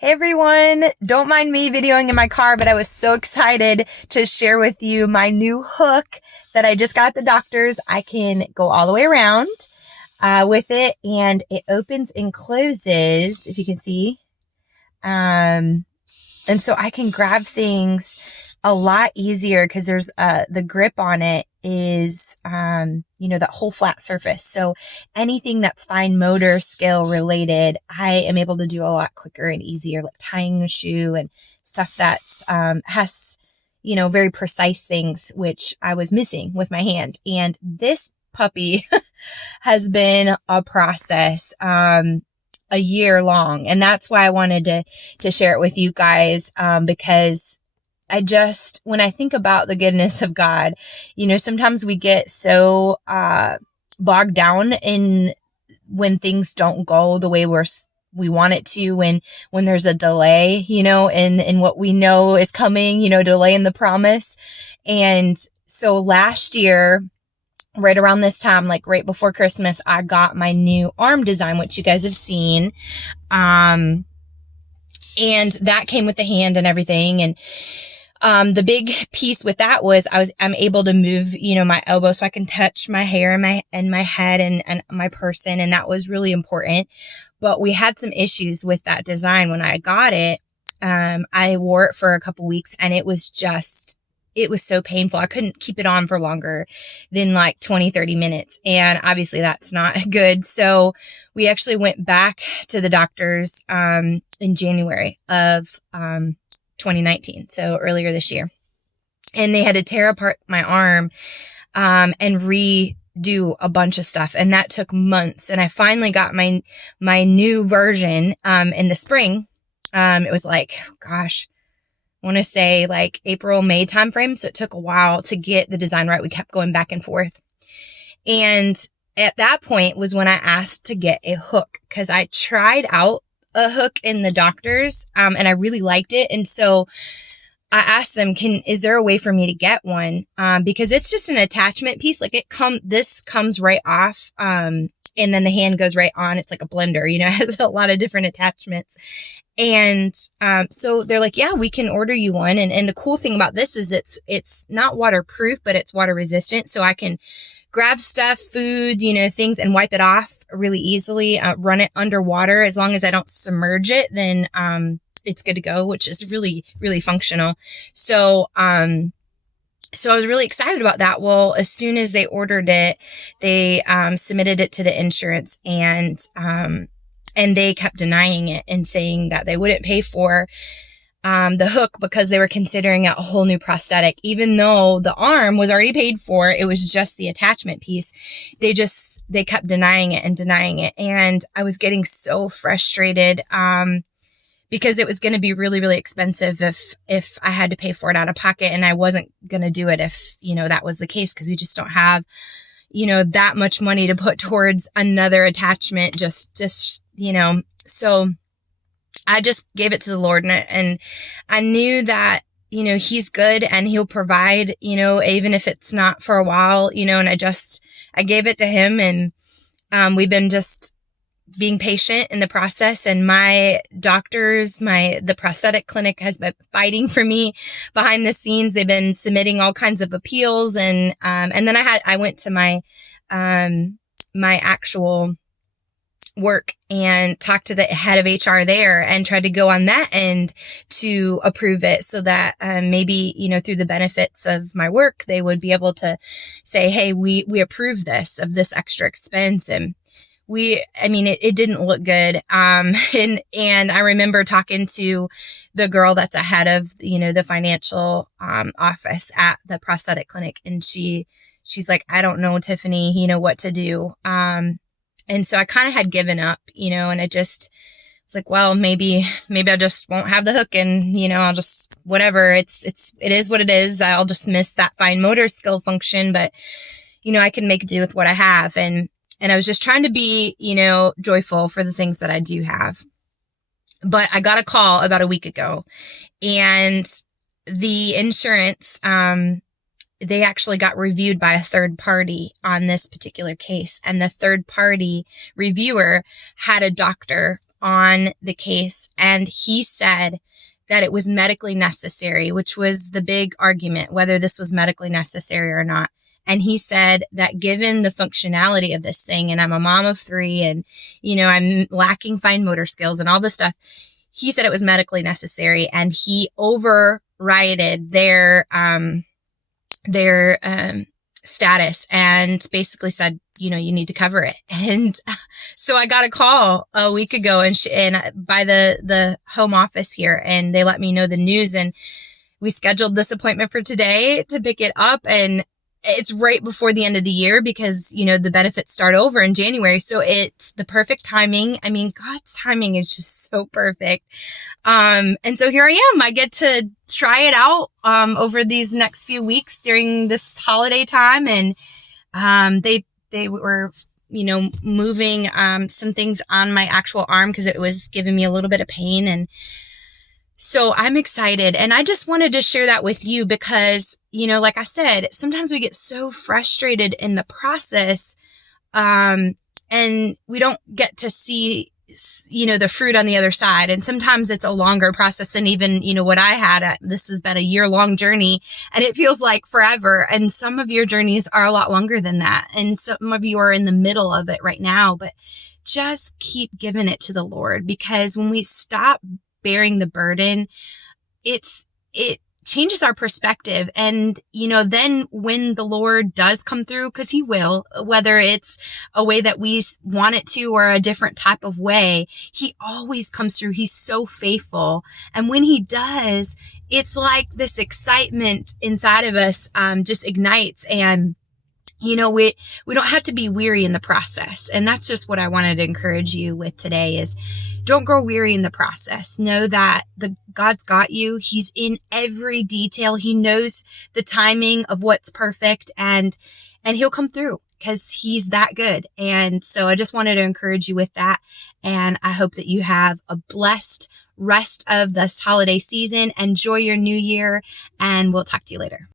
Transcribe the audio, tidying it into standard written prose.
Hey everyone, don't mind me videoing in my car, but I was so excited to share with you my new hook that I just got at the doctor's. I can go all the way around with it, and it opens and closes, if you can see. And so I can grab things a lot easier because there's the grip on it is that whole flat surface. So anything that's fine motor skill related, I am able to do a lot quicker and easier, like tying a shoe and stuff that's has very precise things, which I was missing with my hand. And this puppy has been a process. A year long. And that's why I wanted to share it with you guys. Because when I think about the goodness of God, sometimes we get so, bogged down in when things don't go the way we want it to, when there's a delay, in what we know is coming, delay in the promise. And so last year, right around this time, like right before Christmas, I got my new arm design, which you guys have seen. And that came with the hand and everything. And the big piece with that was I'm able to move, my elbow so I can touch my hair and my head and my person. And that was really important. But we had some issues with that design when I got it. I wore it for a couple weeks and it was so painful. I couldn't keep it on for longer than like 20, 30 minutes. And obviously that's not good. So we actually went back to the doctors, in January of, 2019. So earlier this year, and they had to tear apart my arm, and redo a bunch of stuff. And that took months. And I finally got my new version, in the spring. It was like, gosh, I want to say like April, May timeframe. So it took a while to get the design right. We kept going back and forth. And at that point was when I asked to get a hook, because I tried out a hook in the doctor's, and I really liked it. And so I asked them, is there a way for me to get one? Because it's just an attachment piece. Like this comes right off. And then the hand goes right on. It's like a blender, it has a lot of different attachments. And, so they're like, yeah, we can order you one. And the cool thing about this is it's not waterproof, but it's water resistant. So I can grab stuff, food, things, and wipe it off really easily, run it underwater. As long as I don't submerge it, then, it's good to go, which is really, really functional. So I was really excited about that. Well, as soon as they ordered it, they, submitted it to the insurance, and they kept denying it and saying that they wouldn't pay for the hook because they were considering a whole new prosthetic. Even though the arm was already paid for, it was just the attachment piece. They kept denying it and denying it. And I was getting so frustrated, because it was going to be really, really expensive if I had to pay for it out of pocket. And I wasn't going to do it if, that was the case, because we just don't have that much money to put towards another attachment, so I just gave it to the Lord, and I knew that, He's good and He'll provide, even if it's not for a while, and I gave it to Him, and, we've been just being patient in the process. And my doctors, the prosthetic clinic has been fighting for me behind the scenes. They've been submitting all kinds of appeals. And then I went to my actual work and talked to the head of HR there and tried to go on that end to approve it, so that, maybe, through the benefits of my work, they would be able to say, hey, we approve of this extra expense. And it didn't look good. And I remember talking to the girl that's ahead of, the financial, office at the prosthetic clinic. And she's like, I don't know, Tiffany, what to do. And so I kind of had given up, and I just was like, well, maybe I just won't have the hook, and, I'll just, whatever. It is what it is. I'll just miss that fine motor skill function, but, I can make do with what I have. And I was just trying to be, joyful for the things that I do have. But I got a call about a week ago, and the insurance, they actually got reviewed by a third party on this particular case. And the third party reviewer had a doctor on the case, and he said that it was medically necessary, which was the big argument, whether this was medically necessary or not. And he said that given the functionality of this thing, and I'm a mom of 3, and, I'm lacking fine motor skills and all this stuff, he said it was medically necessary, and he overrided their status and basically said, you need to cover it. And so I got a call a week ago and by the home office here, and they let me know the news, and we scheduled this appointment for today to pick it up. And it's right before the end of the year because, the benefits start over in January. So it's the perfect timing. I mean, God's timing is just so perfect. And so here I am. I get to try it out, over these next few weeks during this holiday time. And, they were, moving, some things on my actual arm because it was giving me a little bit of pain. And so I'm excited, and I just wanted to share that with you because, like I said, sometimes we get so frustrated in the process, and we don't get to see, the fruit on the other side. And sometimes it's a longer process than even, what I had. This has been a year-long journey, and it feels like forever. And some of your journeys are a lot longer than that. And some of you are in the middle of it right now, but just keep giving it to the Lord, because when we stop bearing the burden, it changes our perspective. And, then when the Lord does come through, because he will, whether it's a way that we want it to or a different type of way, he always comes through. He's so faithful. And when he does, it's like this excitement inside of us, just ignites. And we don't have to be weary in the process. And that's just what I wanted to encourage you with today is don't grow weary in the process. Know that God's got you. He's in every detail. He knows the timing of what's perfect, and he'll come through because he's that good. And so I just wanted to encourage you with that. And I hope that you have a blessed rest of this holiday season. Enjoy your new year, and we'll talk to you later.